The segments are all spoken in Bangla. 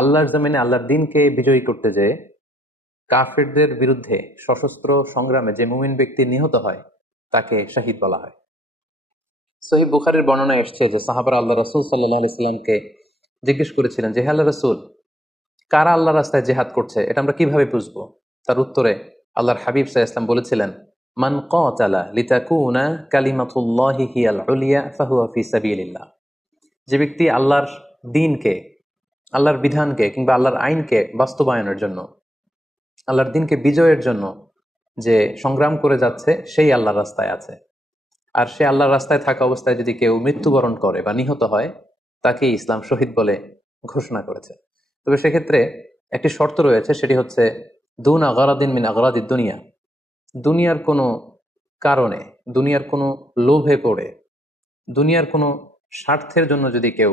আল্লাহর জমিনে আল্লাহর দিনকে বিজয়ী করতে যেয়ে কাফেরদের বিরুদ্ধে সশস্ত্র সংগ্রামে যে মুমিন ব্যক্তি নিহত হয় তাকে শাহিদ বলা হয় সহিব বুখারের বর্ণনা এসছে যে সাহাবার আল্লাহ রসুল সাল্লাহ আলাইস্লামকে জিজ্ঞেস করেছিলেন যে হ্যাঁ রসুল কারা আল্লাহ রাস্তায় জেহাদ করছে এটা আমরা কিভাবে বুঝবো তার উত্তরে আল্লাহর হাবিব সাহ ইসলাম বলেছিলেন মান কালা লিতাকুনা কালিমাতুল্লাহি হিয়াল ফাহুয়া ফি সাবিলিল্লাহ যে ব্যক্তি আল্লাহর দিনকে আল্লাহর বিধানকে কিংবা আল্লাহর আইনকে বাস্তবায়নের জন্য আল্লাহর দিনকে বিজয়ের জন্য যে সংগ্রাম করে যাচ্ছে সেই আল্লাহর রাস্তায় আছে আর সে আল্লাহর রাস্তায় থাকা অবস্থায় যদি কেউ মৃত্যুবরণ করে বা নিহত হয় তাকে ইসলাম শহীদ বলে ঘোষণা করেছে তবে সেক্ষেত্রে একটি শর্ত রয়েছে সেটি হচ্ছে দুন আগারাদিন মিন আগরাদি দুনিয়া দুনিয়ার কোনো কারণে দুনিয়ার কোনো লোভে পড়ে দুনিয়ার কোনো স্বার্থের জন্য যদি কেউ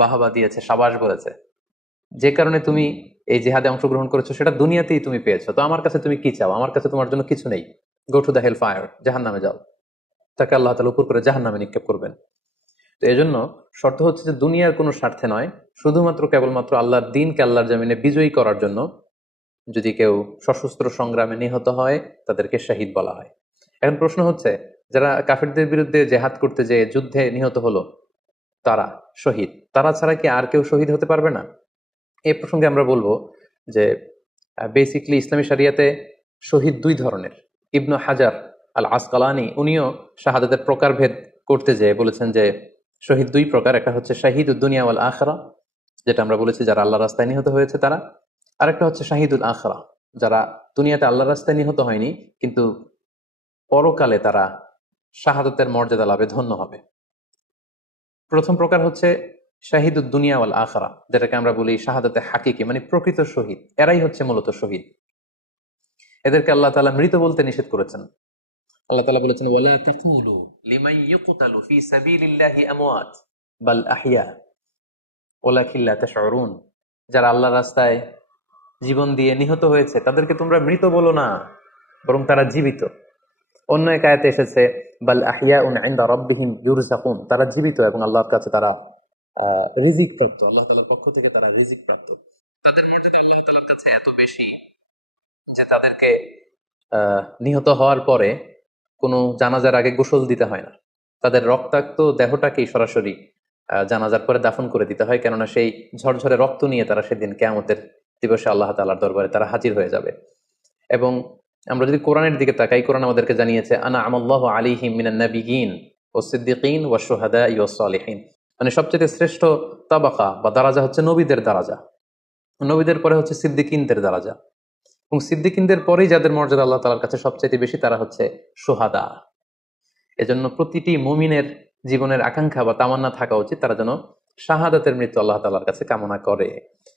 বাহাবা দিয়েছে সাবাস বলেছে যে কারণে তুমি এই জেহাদে অংশগ্রহণ করেছো সেটা দুনিয়াতেই তুমি পেয়েছো তো আমার কাছে তুমি কি চাও আমার কাছে তোমার জন্য কিছু নেই go to the hell fire জাহান নামে যাও তাকে আল্লাহ তালা উপর করে জাহান নামে নিক্ষেপ করবেন তো এই জন্য শর্ত হচ্ছে যে দুনিয়ার কোনো স্বার্থে নয় শুধুমাত্র কেবলমাত্র আল্লাহর দিনকে আল্লাহর জামিনে বিজয়ী করার জন্য যদি কেউ সশস্ত্র সংগ্রামে নিহত হয় তাদেরকে শাহিদ বলা হয় এখন প্রশ্ন হচ্ছে যারা কাফেরদের বিরুদ্ধে জেহাদ করতে যে যুদ্ধে নিহত হলো তারা শহীদ তারা ছাড়া কি আর কেউ শহীদ হতে পারবে না এ প্রসঙ্গে আমরা বলবো যে বেসিকলি ইসলামী শরিয়াতে শহীদ দুই ধরনের ইবনু হাজার আল আসকালানি উনিও শাহাদাতের প্রকারভেদ করতে যেয়ে বলেছেন যে শহীদ দুই প্রকার একটা হচ্ছে শাহিদ উদ্দুনিয়া আল আখরা যেটা আমরা বলেছি যারা আল্লাহ রাস্তায় নিহত হয়েছে তারা আরেকটা হচ্ছে শাহিদুল আখরা যারা দুনিয়াতে আল্লাহ রাস্তায় নিহত হয়নি কিন্তু পরকালে তারা শাহাদতের মর্যাদা লাভে ধন্য হবে প্রথম প্রকার হচ্ছে শাহিদুদ দুনিয়াওয়াল আখরা যেটাকে আমরা বলি শাহাদাতে হাকিকে মানে প্রকৃত শহীদ এরাই হচ্ছে মূলত শহীদ এদেরকে আল্লাহ তালা মৃত বলতে নিষেধ করেছেন আল্লাহ তালা বলেছেন ওয়ালা তাকুলু লিমান ইয়াকুতালু ফি সাবিলিল্লাহি আমওয়াত বাল আহিয়া ওয়ালাকিন তাশউরুন যারা আল্লাহর রাস্তায় জীবন দিয়ে নিহত হয়েছে তাদেরকে তোমরা মৃত বলো না বরং তারা জীবিত অন্য এক আয়াতে এসেছে বাল আহিয়া রব্বিহীন ইউরজাকুন তারা জীবিত এবং আল্লাহর কাছে তারা রিজিক প্রাপ্ত আল্লাহ তালার পক্ষ থেকে তারা রিজিক প্রাপ্ত তাদের মর্যাদা আল্লাহ তালার কাছে এত বেশি যে তাদেরকে নিহত হওয়ার পরে কোনো জানাজার আগে গোসল দিতে হয় না তাদের রক্তাক্ত দেহটাকেই সরাসরি জানাজার পরে দাফন করে দিতে হয় কেননা সেই ঝরঝরে রক্ত নিয়ে তারা সেদিন কেয়ামতের দিবসে আল্লাহ তালার দরবারে তারা হাজির হয়ে যাবে এবং আমরা যদি কোরআনের দিকে তাকাই কোরআন আমাদেরকে জানিয়েছে আনা আমল্লাহ আলিহিম মিনান্নাবিহীন ও সিদ্দিকিন ও সোহাদা ও সালেহীন মানে সবচেয়ে শ্রেষ্ঠ তাবাকা বা দারাজা হচ্ছে নবীদের দারাজা নবীদের পরে হচ্ছে সিদ্দিকিনদের দারাজা এবং সিদ্দিকিনদের পরেই যাদের মর্যাদা আল্লাহ তালার কাছে সবচেয়ে বেশি তারা হচ্ছে সোহাদা এজন্য প্রতিটি মমিনের জীবনের আকাঙ্ক্ষা বা তামান্না থাকা উচিত তারা যেন শাহাদাতের মৃত্যু আল্লাহ তালার কাছে কামনা করে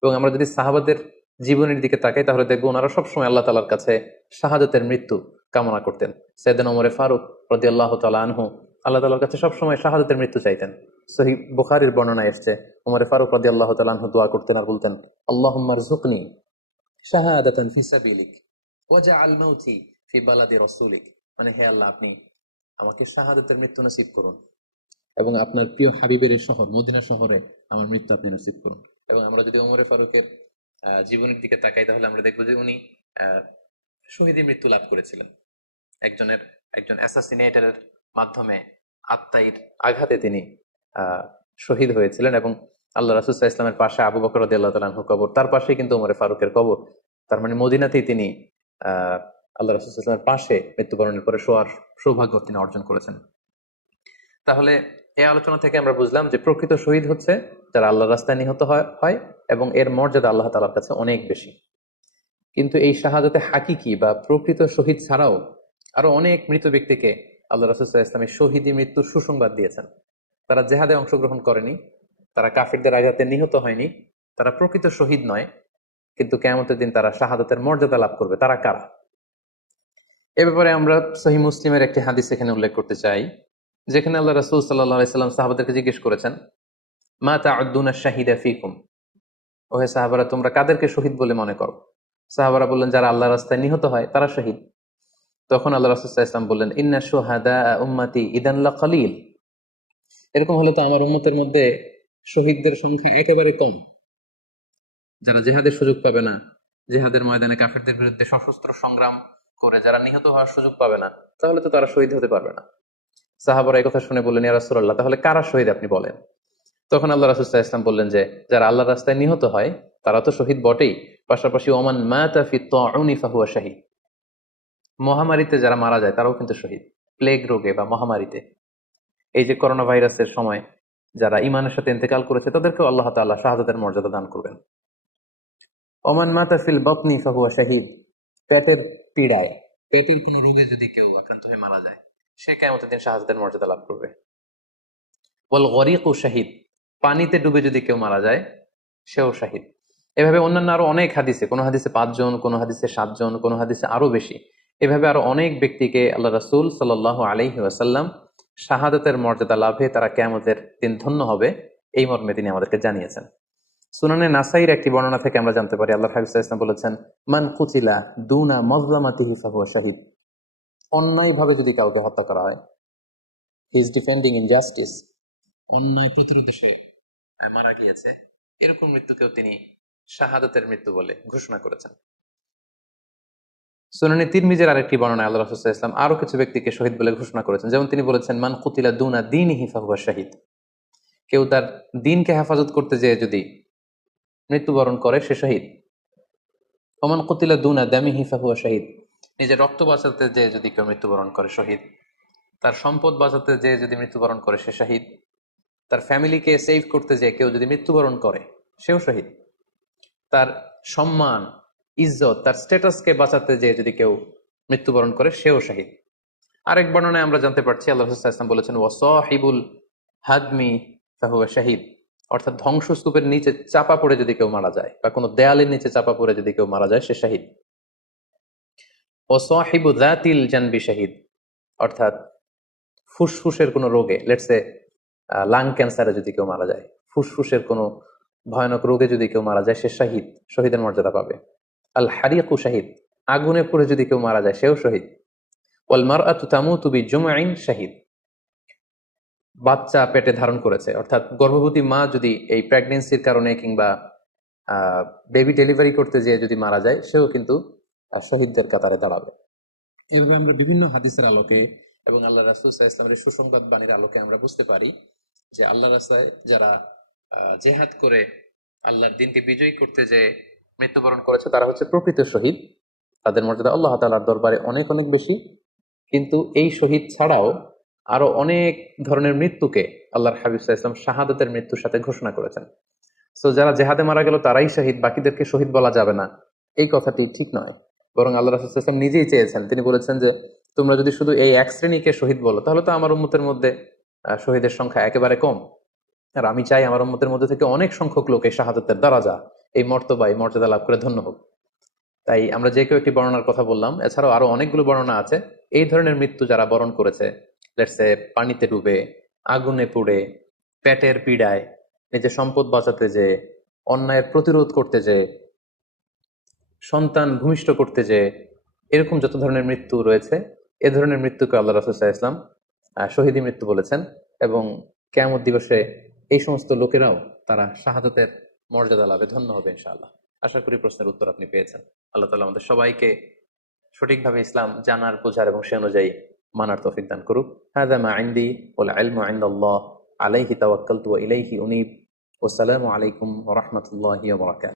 এবং আমরা যদি সাহাবাদের জীবনের দিকে তাকাই তাহলে দেখবো ওনারা সবসময় আল্লাহ তালার কাছে শাহাদাতের মৃত্যু কামনা করতেন সৈয়দিন ওমরে ফারুক রদি আল্লাহ তালা আনহু আল্লাহ তালার কাছে সবসময় শাহাদাতের মৃত্যু চাইতেন সহি বোখারির বর্ণনা এসছে ওমরে ফারুক রদি আল্লাহ তালা আনহু দোয়া করতেন আর বলতেন আল্লাহ জুকনি শাহাদাতান ফিসাবিলিক ওয়াজা আল মাউতি ফি বালাদি রসুলিক মানে হে আল্লাহ আপনি আমাকে শাহাদাতের মৃত্যু নসিব করুন এবং আপনার প্রিয় হাবিবের শহর মদিনা শহরে আমার মৃত্যু আপনি নসিব করুন এবং আমরা যদি ওমরে ফারুকের জীবনের দিকে তাকাই তাহলে আমরা দেখবো যে উনি শহীদে মৃত্যু লাভ করেছিলেন একজনের একজন অ্যাসাসিনেটারের মাধ্যমে আত্মাইর আঘাতে তিনি শহীদ হয়েছিলেন এবং আল্লাহ রাসুসা ইসলামের পাশে আবু বকর আল্লাহ কবর তার পাশেই কিন্তু উমরে ফারুকের কবর তার মানে মদিনাতেই তিনি আল্লাহ রাসুসা ইসলামের পাশে মৃত্যুবরণের পরে শোয়ার সৌভাগ্য তিনি অর্জন করেছেন তাহলে এই আলোচনা থেকে আমরা বুঝলাম যে প্রকৃত শহীদ হচ্ছে যারা আল্লাহর রাস্তায় নিহত হয় এবং এর মর্যাদা আল্লাহ তালার কাছে অনেক বেশি কিন্তু এই শাহাদতে হাকিকি বা প্রকৃত শহীদ ছাড়াও আরো অনেক মৃত ব্যক্তিকে আল্লাহ রাসুল্লাহ ইসলামের শহীদি মৃত্যুর সুসংবাদ দিয়েছেন তারা জেহাদে অংশগ্রহণ করেনি তারা কাফিরদের আঘাতে নিহত হয়নি তারা প্রকৃত শহীদ নয় কিন্তু কেমতের দিন তারা শাহাদতের মর্যাদা লাভ করবে তারা কারা এ ব্যাপারে আমরা সহি মুসলিমের একটি হাদিস এখানে উল্লেখ করতে চাই যেখানে আল্লাহ রাসুল সাল্লাহ সাল্লাম সাহাবাদেরকে জিজ্ঞেস করেছেন মা তা আদুনা শাহিদা ফিকুম ওহে সাহাবারা তোমরা কাদেরকে শহীদ বলে মনে করো সাহাবারা বললেন যারা আল্লাহ রাস্তায় নিহত হয় তারা শহীদ তখন আল্লাহ রাসুল্লাহ ইসলাম বললেন ইন্না সোহাদা উম্মাতি ইদানলা খালিল এরকম হলে তো আমার উম্মতের মধ্যে শহীদদের সংখ্যা একেবারে কম যারা জেহাদের সুযোগ পাবে না জেহাদের ময়দানে কাফেরদের বিরুদ্ধে সশস্ত্র সংগ্রাম করে যারা নিহত হওয়ার সুযোগ পাবে না তাহলে তো তারা শহীদ হতে পারবে না সাহাবরা এই কথা শুনে বললেন ইয়া রাসুল্লাহ তাহলে কারা শহীদ আপনি বলেন তখন আল্লাহ রাসুল্লাহ ইসলাম বললেন যে যারা আল্লাহ রাস্তায় নিহত হয় তারা তো শহীদ বটেই পাশাপাশি ওমান শাহী মহামারীতে যারা মারা যায় তারাও কিন্তু শহীদ প্লেগ রোগে বা মহামারীতে এই যে করোনা ভাইরাসের সময় যারা ইমানের সাথে ইন্তেকাল করেছে তাদেরকেও আল্লাহ তাল্লাহ শাহাদের মর্যাদা দান করবেন ওমান মাতাফিল বতনি ফাহুয়া শাহিদ পেটের পীড়ায় পেটের কোনো রোগে যদি কেউ আক্রান্ত হয়ে মারা যায় সে কেমন দিন শাহাদাতের মর্যাদা লাভ করবে বল গরিক ও শাহিদ পানিতে ডুবে যদি কেউ মারা যায় সেও শাহিদ এভাবে অন্যান্য আরো অনেক হাদিসে কোনো হাদিসে পাঁচজন কোনো হাদিসে সাতজন কোনো হাদিসে আরো বেশি এভাবে আরো অনেক ব্যক্তিকে আল্লাহ রাসুল সাল আলহি আসাল্লাম শাহাদতের মর্যাদা লাভে তারা কেমতের দিন ধন্য হবে এই মর্মে তিনি আমাদেরকে জানিয়েছেন সুনানে নাসাইর একটি বর্ণনা থেকে আমরা জানতে পারি আল্লাহ হাফিজ ইসলাম বলেছেন মান কুচিলা দুনা মজলামা মজলামাতিহি ফাহুয়া শাহিদ অন্যায় ভাবে যদি কাউকে হত্যা করা হয় হিজ ইজ ডিফেন্ডিং জাস্টিস অন্যায় প্রতিরোধে সে মারা গিয়েছে এরকম মৃত্যুকেও তিনি শাহাদতের মৃত্যু বলে ঘোষণা করেছেন সুনানি তিরমিজের আরেকটি বর্ণনা আল্লাহ রাসুল্লাহ ইসলাম আরো কিছু ব্যক্তিকে শহীদ বলে ঘোষণা করেছেন যেমন তিনি বলেছেন মান কুতিলা দুনা দিন হিফাহুয়া শাহিদ কেউ তার দিনকে হেফাজত করতে যেয়ে যদি মৃত্যুবরণ করে সে শহীদ ওমান কুতিলা দুনা দামি হিফাহুয়া শাহিদ নিজের রক্ত বাঁচাতে যে যদি কেউ মৃত্যুবরণ করে শহীদ তার সম্পদ বাঁচাতে যে যদি মৃত্যুবরণ করে সে শহীদ তার ফ্যামিলিকে সেভ করতে যে কেউ যদি মৃত্যুবরণ করে সেও শহীদ তার সম্মান ইজ্জত তার স্ট্যাটাসকে বাঁচাতে যে যদি কেউ মৃত্যুবরণ করে সেও শহীদ আরেক বর্ণনায় আমরা জানতে পারছি আল্লাহ ইসলাম বলেছেন ও সাহিবুল হাদমি তাহুয়া শাহিদ অর্থাৎ ধ্বংসস্তূপের নিচে চাপা পড়ে যদি কেউ মারা যায় বা কোনো দেয়ালের নিচে চাপা পড়ে যদি কেউ মারা যায় সে শাহিদ ও সাহিবু জাতিল জানবি শাহিদ অর্থাৎ ফুসফুসের কোনো রোগে লেটসে লাং ক্যান্সারে যদি কেউ মারা যায় ফুসফুসের কোনো ভয়ানক রোগে যদি কেউ মারা যায় সে শাহিদ শহীদের মর্যাদা পাবে আল হারিয়াকু শাহিদ আগুনে পুরে যদি কেউ মারা যায় সেও শহীদ ওয়াল মার তামু তুবি জুমাইন শাহিদ বাচ্চা পেটে ধারণ করেছে অর্থাৎ গর্ভবতী মা যদি এই প্রেগনেন্সির কারণে কিংবা বেবি ডেলিভারি করতে যেয়ে যদি মারা যায় সেও কিন্তু শহীদদের কাতারে দাঁড়াবে এভাবে আমরা বিভিন্ন হাদিসের আলোকে এবং আল্লাহ রাসুল ইসলামের সুসংবাদ বাণীর আলোকে আমরা বুঝতে পারি যে আল্লাহ রাস্তায় যারা জেহাদ করে আল্লাহর দিনকে বিজয়ী করতে যে মৃত্যুবরণ করেছে তারা হচ্ছে প্রকৃত শহীদ তাদের মর্যাদা আল্লাহ তালার দরবারে অনেক অনেক বেশি কিন্তু এই শহীদ ছাড়াও আরো অনেক ধরনের মৃত্যুকে আল্লাহর হাবিব ইসলাম শাহাদতের মৃত্যুর সাথে ঘোষণা করেছেন তো যারা জেহাদে মারা গেল তারাই শহীদ বাকিদেরকে শহীদ বলা যাবে না এই কথাটি ঠিক নয় বরং আল্লাহ রাসুলাম নিজেই চেয়েছেন তিনি বলেছেন যে তোমরা যদি শুধু এই এক শ্রেণীকে শহীদ বলো তাহলে তো আমার উন্মতের মধ্যে শহীদের সংখ্যা একেবারে কম আর আমি চাই আমার উন্মতের মধ্যে থেকে অনেক সংখ্যক লোক এই শাহাদতের যা এই মর্তবা এই মর্যাদা লাভ করে ধন্য হোক তাই আমরা যে কেউ একটি বর্ণনার কথা বললাম এছাড়াও আরো অনেকগুলো বর্ণনা আছে এই ধরনের মৃত্যু যারা বরণ করেছে লেটসে পানিতে ডুবে আগুনে পুড়ে পেটের পীড়ায় নিজের সম্পদ বাঁচাতে যে অন্যায়ের প্রতিরোধ করতে যে সন্তান ভূমিষ্ঠ করতে যে এরকম যত ধরনের মৃত্যু রয়েছে এ ধরনের মৃত্যুকে আল্লাহ রাসুসাহ ইসলাম শহীদী মৃত্যু বলেছেন এবং কেয়ামত দিবসে এই সমস্ত লোকেরাও তারা শাহাদতের মর্যাদা লাভে ধন্য হবে ইনশাআল্লাহ আশা করি প্রশ্নের উত্তর আপনি পেয়েছেন আল্লাহ তালা আমাদের সবাইকে সঠিকভাবে ইসলাম জানার বোঝার এবং সে অনুযায়ী মানার তফিক দান করুক হ্যাঁ আইন্দি ওলা আলম আইন্দাল্লাহ আলাইহি তাওয়াক্কালতু ওয়া ইলাইহি উনীব ওয়া আসসালামু আলাইকুম ওয়া আলাইকুম ওয়া